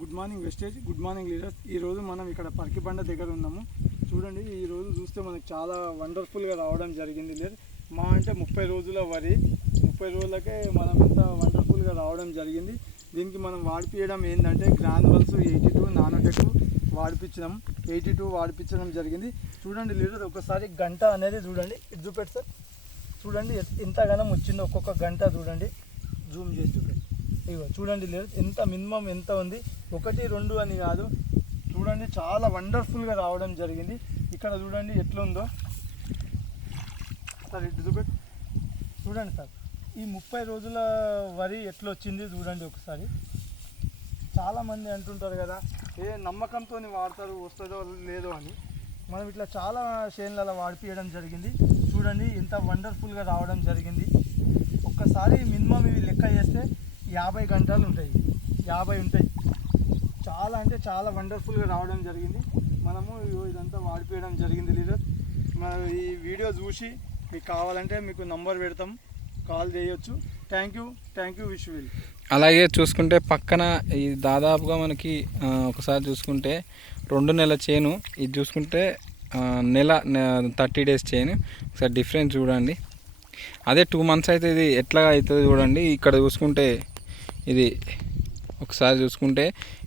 Good morning వెస్టేజ్, good morning leaders. ఈరోజు మనం ఇక్కడ పర్కిబండ దగ్గర ఉన్నాము. చూడండి, ఈరోజు చూస్తే మనకు చాలా వండర్ఫుల్గా రావడం జరిగింది. లేదు మా అంటే 30 రోజుల వరి, 30 రోజులకే మనం ఎంత వండర్ఫుల్గా రావడం జరిగింది. దీనికి మనం వాడిపించడం ఏంటంటే గ్రాన్యువల్స్ 82 నానోటెక్ వాడిపించడం, 82 వాడిపించడం జరిగింది. చూడండి లీడర్, ఒకసారి గంట అనేది చూడండి, ఇది చూపెట్టు సార్. చూడండి ఎంతగానం వచ్చిందో ఒక్కొక్క గంట. చూడండి, జూమ్ చేసి చూపెట్టి. ఇగో చూడండి లేదు, ఎంత మినిమం ఎంత ఉంది, 1 2 అని కాదు. చూడండి చాలా వండర్ఫుల్గా రావడం జరిగింది. ఇక్కడ చూడండి ఎట్లుందో సార్, ఇటు చూపెట్టి చూడండి సార్. ఈ 30 రోజుల వరి ఎట్లా వచ్చింది చూడండి ఒకసారి. చాలామంది అంటుంటారు కదా, నమ్మకంతో వాడతారు, వస్తుందో లేదో అని. మనం ఇట్లా చాలా చేనులలో వాడిపించడం జరిగింది. చూడండి ఎంత వండర్ఫుల్గా రావడం జరిగింది. ఒక్కసారి మినిమం ఇవి లెక్క చేస్తే 50 గంటలు ఉంటాయి, 50 ఉంటాయి. చాలా అంటే చాలా వండర్ఫుల్గా రావడం జరిగింది. మనము ఇదంతా వాడిపోయడం జరిగింది లీడర్. మన ఈ వీడియో చూసి మీకు కావాలంటే మీకు నంబర్ పెడతాం, కాల్ చేయొచ్చు. Thank you wish will. అలాగే చూసుకుంటే పక్కన ఈ దాదాపుగా మనకి ఒకసారి చూసుకుంటే 2 నెలల చేను, ఇది చూసుకుంటే నెల 30 డేస్ చేను. ఒకసారి డిఫరెన్స్ చూడండి. అదే 2 మంత్స్ అయితే ఇది ఎట్లా అవుతుంది చూడండి. ఇక్కడ చూసుకుంటే ఇది ఒకసారి చూసుకుంటే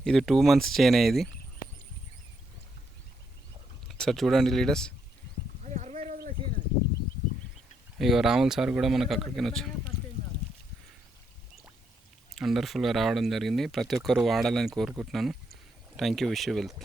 ఇది 2 మంత్స్ చేనే ఇది. సార్ చూడండి లీడర్స్, ఇగో రాముల్ సార్ కూడా మనకు అక్కడికి వచ్చి వండర్ఫుల్గా రావడం జరిగింది. ప్రతి ఒక్కరు వాడాలని కోరుకుంటున్నాను. Thank you, wish you wealth.